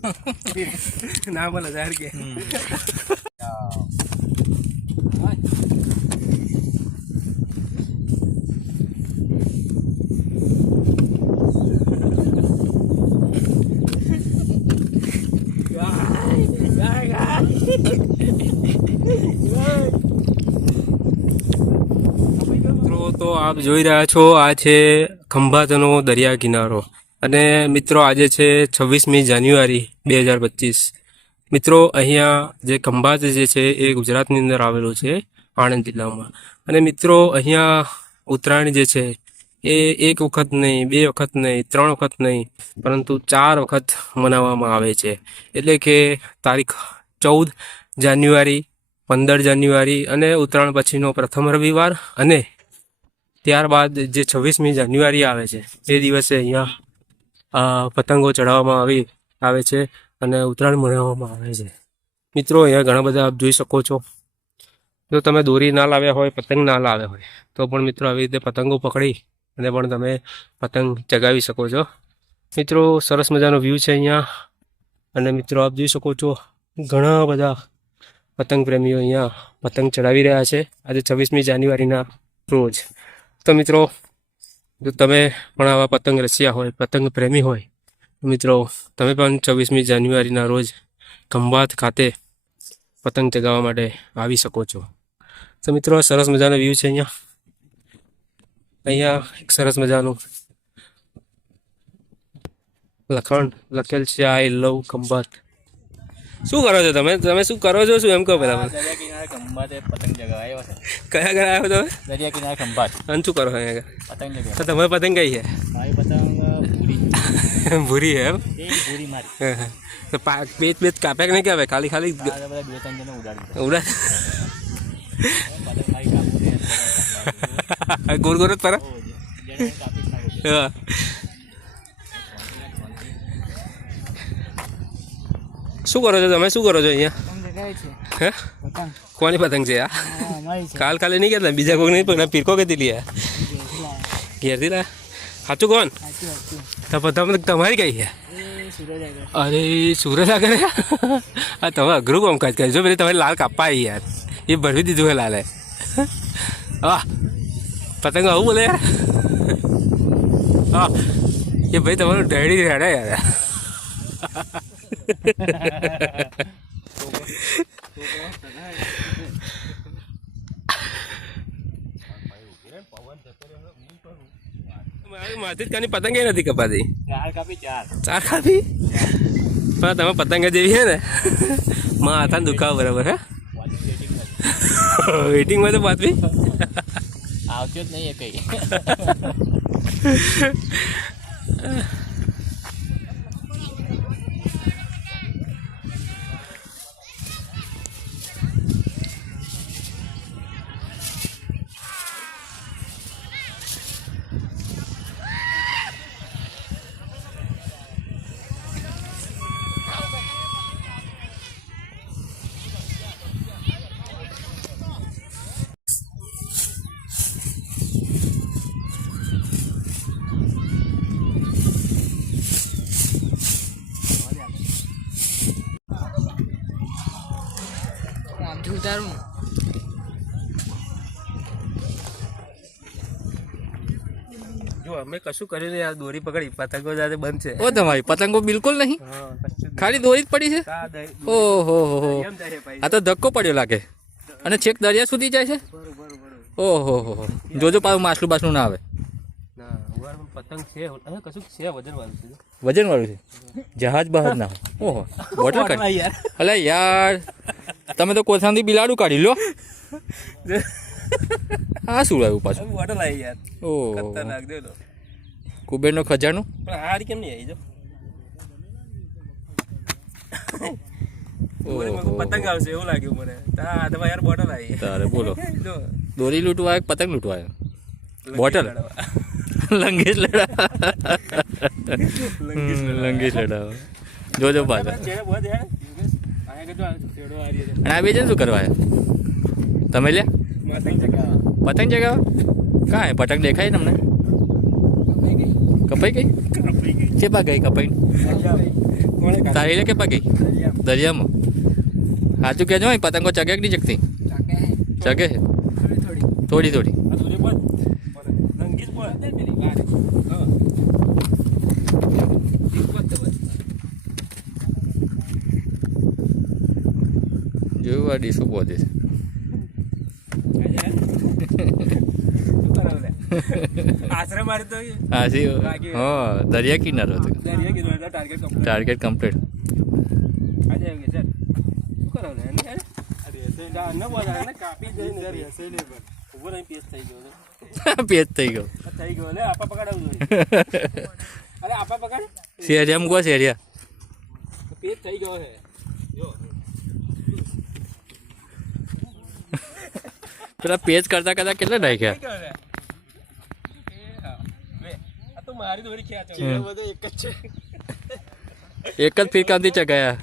ના બોલે ઝાડ કે તો આપ જોઈ રહ્યા છો આ છે ખંભાતનો દરિયા કિનારો અને મિત્રો આજે છે 26મી જાન્યુઆરી 2025 મિત્રો અહીંયા જે ખંભાત જે છે એ ગુજરાતની અંદર આવેલું છે આણંદ જિલ્લામાં અને મિત્રો અહીંયા ઉત્તરાયણ જે છે એ એક વખત નહીં બે વખત નહીં ત્રણ વખત નહીં પરંતુ 4 વખત મનાવવામાં આવે છે એટલે કે તારીખ 14 જાન્યુઆરી 15 જાન્યુઆરી અને ઉત્તરાયણ પછીનો પ્રથમ રવિવાર અને ત્યારબાદ જે 26મી જાન્યુઆરી આવે છે એ દિવસે અહીંયા પતંગો ચડાવવામાં આવે છે અને ઉત્તરાયણ મનાવવામાં આવે છે મિત્રો અહીંયા ઘણા બધા આપ જોઈ શકો છો જો તમે દોરી ના લાવ્યા હોય પતંગ ના લાવ્યા હોય તો પણ મિત્રો આવી રીતે પતંગો પકડી અને પણ તમે પતંગ ચગાવી શકો છો મિત્રો સરસ મજાનો વ્યૂ છે અહીંયા અને મિત્રો આપ જોઈ શકો છો ઘણા બધા પતંગ પ્રેમીઓ અહીંયા પતંગ ચડાવી રહ્યા છે આજે 26મી જાન્યુઆરીના રોજ તો મિત્રો જો તમે પણ આવા પતંગ રસિયા હોય પતંગ પ્રેમી હોય તો મિત્રો તમે પણ 26મી જાન્યુઆરીના રોજ ખંભાત ખાતે પતંગ ચગાવવા માટે આવી શકો છો તો મિત્રો સરસ મજાનો વ્યૂ છે અહીંયા એક સરસ મજાનું લખાણ લખેલ છે આઈ લવ ખંભાત શું કરો છો તમે શું કરો છો શું એમ કહો પેલા દરિયા કિનારે ખંભાત પતંગ ચગાવ્યો છે કયા ઘરે આવ્યો તમે દરિયા કિનારે ખંભાત અને શું કરો અહીંયા પતંગ ચગાવ્યો તો તમે પતંગ કઈ છે મારી પતંગ ભૂરી ભૂરી હે એમ એ ભૂરી મારી તો બેત કાપે કે નહીં કાપે ખાલી ખાલી બધા 2-3 જણ ઉડાડી ઉડા પતંગ મારી કાપું ગોળ ગોળ જ પર જેને કાપી નાખો હા શું કરો છો તમે શું કરો છો અહીંયા પતંગ ચગાવે છે હે પતંગ કોની પતંગ છે આ અમારી છે કાલ ખાલી નહીં કહેતા બીજા કોઈ નહીં પણ પીરકો કે દિલી ઘેરથી લા સાચું કોણ તો પતંગ તમારી કઈ છે એ સુરજ આગળ અરે સુરત આગળ આ તમે અઘરું કામકાજ કરજો પેલી તમારે લાલ કાપવા આવી યાર એ ભરવી દીધું હે લાલે હા પતંગ આવું બોલે યાર હા એ ભાઈ તમારું ડેડી રેડા યાર માથી જ કાની પતંગ નથી કપાતી 4 કાપી 4 કાપી પણ તમે પતંગ જેવી છે ને માથા દુખાવ બરાબર હે વેટિંગમાં તો પાતવી આવતો જ નહીં એ કઈ ઉતારું જો અમે કશું કર્યું નહીં આ દોરી પકડી પતંગો સાથે બંધ છે ઓ તમારી પતંગો બિલકુલ નહીં ખાલી દોરી જ પડી છે ઓહો હો આ તો ધક્કો પડ્યો લાગે અને છેક દરિયા સુધી જાય છે ઓહો હો જોજો પાછું માછલું બાછલું ના આવે પતંગ છે કશું છે વજન વાળું છે વજન વાળું છે જહાજ બહાર ના ઓહો બોટલ કાઢી અલે યાર તમે તો કોથામાંથી બિલાડું કાઢી લો આ શું આવ્યું પાછું બોટલ આવી યાર ઓહ ખતરનાક દે લો કુબેરનો ખજાનો પણ હારી કેમ નહીં આવી જો પતંગ આવશે એવું લાગ્યું મને હા તમે યાર બોટલ આવી તારે બોલો જો દોરી લૂંટવા આવ્યો પતંગ લૂંટવા આવ્યો બોટલ લંગેશ લડા લંગેશ લડા જોજો પાછા અને આ બે જણ શું કરવા આવ્યા તમે લ્યા પતંગ ચગાવવા કાં હે પતંગ દેખાય તમને કપાઈ ગઈ ચેપા ગઈ કપાઈ કોણે કાઢી? તારી લે કે પગી દરિયામાં સાચું કહેજો અહીં પતંગો ચગે કે નહીં ચગતી ચગે છે થોડી થોડી આ દોરી પર રંગી જ પર પેલી બાર હા એક વાત તો બસ જોયું આ ડીશું પહોંચે છે આશરે મારે તો હાજી હા દરિયા કિનારો હતો દરિયા કિનારે ટાર્ગેટ કમ્પ્લીટ ટાર્ગેટ કમ્પ્લીટ આજે આવી ગયા સર શું કરો લે એને અરે ન બોલા ને કાપી જઈને દરિયા સેલે પર ઉભો રહી પેસ થઈ ગયો ને પેજ થઈ ગયો થઈ ગયો લે આપા પકડાવું જોઈએ અરે આપા પકડ શેરિયા મૂકો શેરિયા પેજ થઈ ગયો છે જો પેલા પેજ કરતા કરતા કેટલા નાખ્યા થઈ ગયો લે આ તો મારી દોરી ખેંચો બધો એક જ છે એક જ ફીરકામથી ચગાયા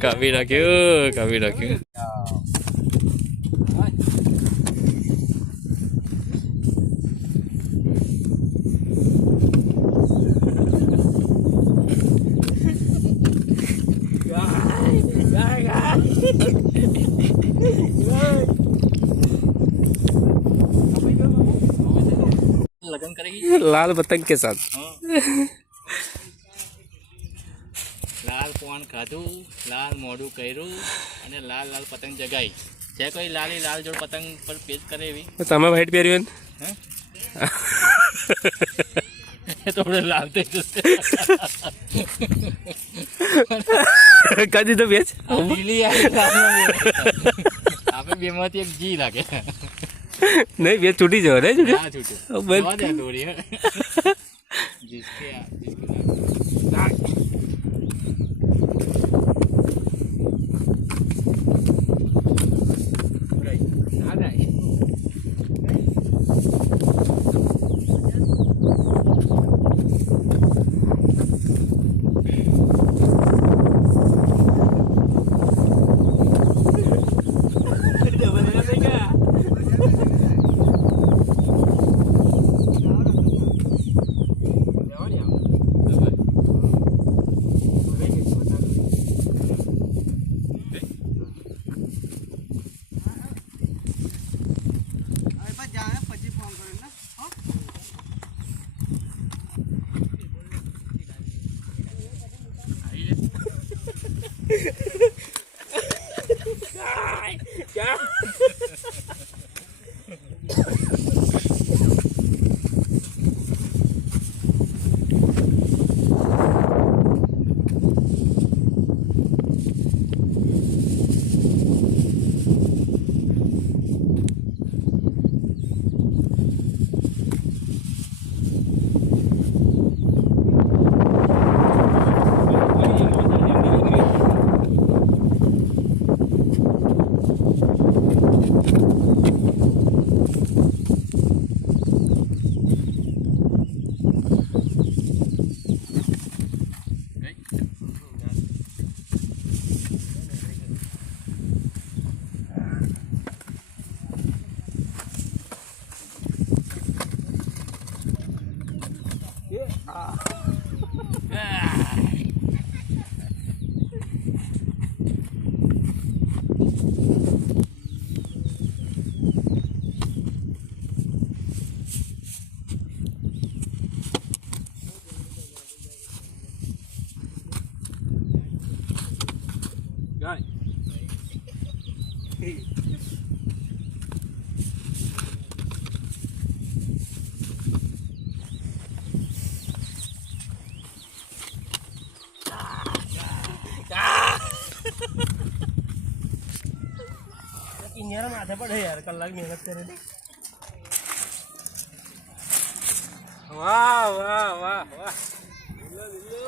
કાપી નાખ્યું लगन करेगी लाल पतंग के साथ લાલ પોણ ખાધું લાલ મોઢું કર્યું અને લાલ લાલ પતંગ જગાઈ છે કોઈ લાલી લાલ જોડ પતંગ પર પેચ કરે એવી તમે વ્હાઈટ પહેર્યું હે તો આપણે લાલ થઈ જશે કદી તો બેચ લીલી આપણે બેમાંથી એક જી લાગે નહીં બે છૂટી જવા નહીં છૂટી ના છૂટું બંધ દે દોરી जिसके કિનારા માથે પડે યાર કલાક મહેનત કરે વાહ વાહ વાહ વાહ બિલ્લો બિલ્લો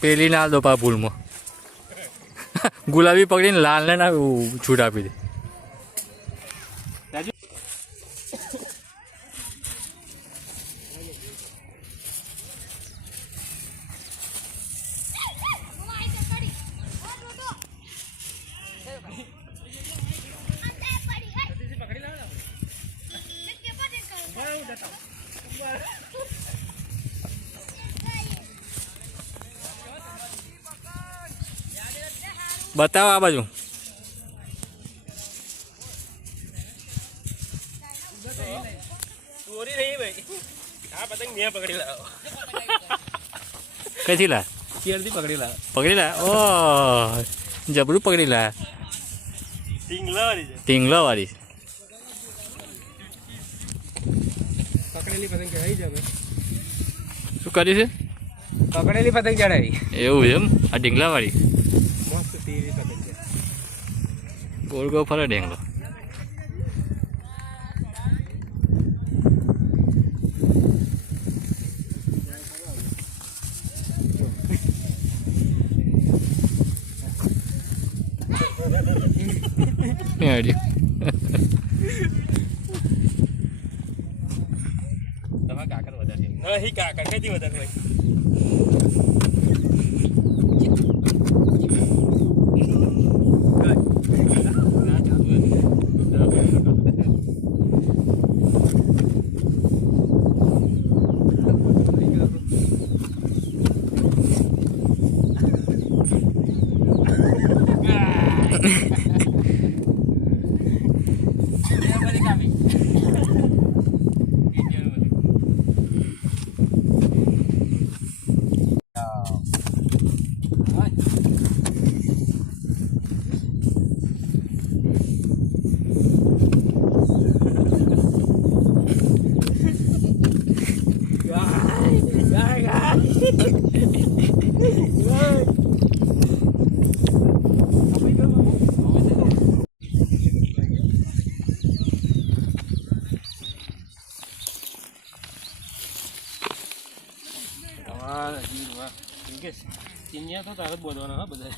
પેલી ના દો પા ભૂલમાં ગુલાબી પકડીને લાલ ને ના છૂટ આપી દે. બતાવો આ બાજુ. ચોરી નહીં ભાઈ, આ પતંગ મેં પકડી લાવ્યો. કઈથી લા? કેરથી પકડી લાવ્યો. પકડી લા? ઓ જબરું પકડી લા. ટીંગલાવાળી છે. ટીંગલા વાળી. પકડેલી પતંગ ચડાવી છે ભાઈ. શું કર્યું છે? પકડેલી પતંગ ચડાવી. એવું એમ? આ ઢીંગલા વાળી મસ્ત તીરી પતંગ છે. ગોળ ગોળ ફરે ઢેંગલો. તમારે કાકર વધારે નહીં, કાકર કઈથી વધારે ભાઈ. ચીનિયા તો તારે જ બોલવાના હા બધા.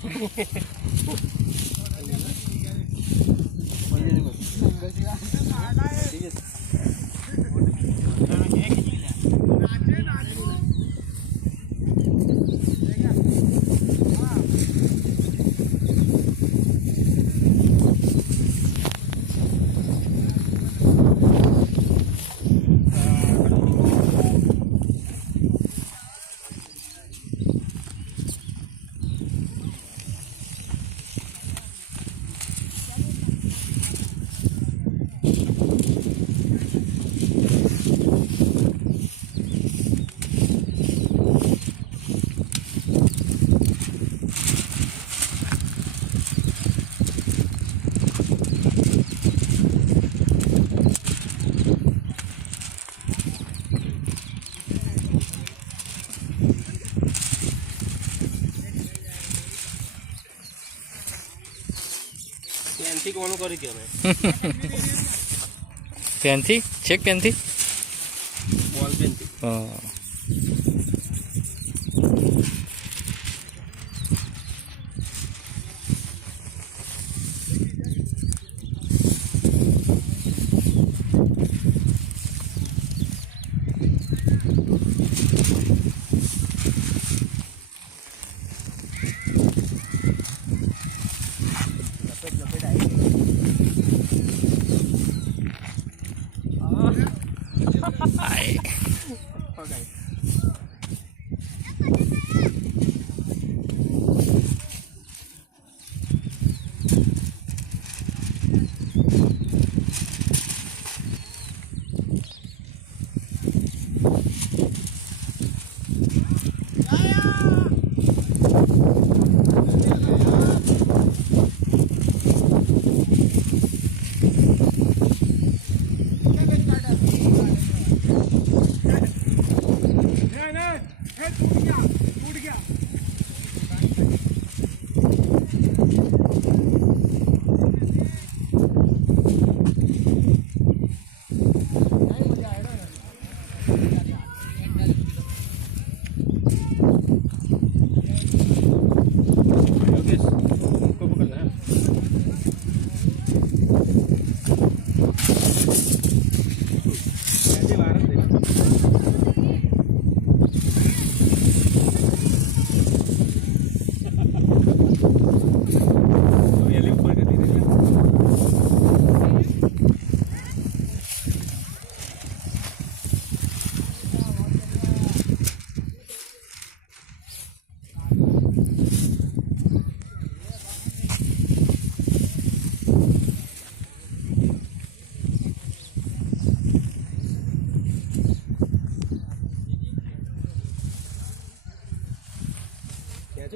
પેનથી કોનું કરી કે અમે પેનથી છેક પેનથી બોલ પેનથી. હા.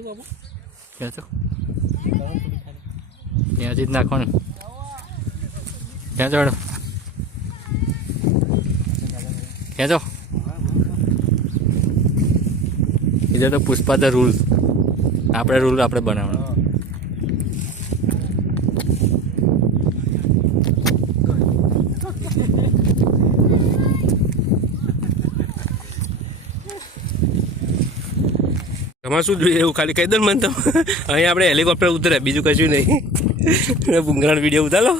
ખેંચો ત્યાંથી જ નાખવાનું ખેંચો હેડો ખેંચો બીજા તો પુષ્પા ધ રૂલ આપણે રૂલ આપણે બનાવવાનો તમારે શું જોઈએ એવું ખાલી કહી દો ને મને તો અહીં આપણે હેલિકોપ્ટર ઉતરે બીજું કશું નહીં ભૂંગરાનો વિડીયો ઉતારો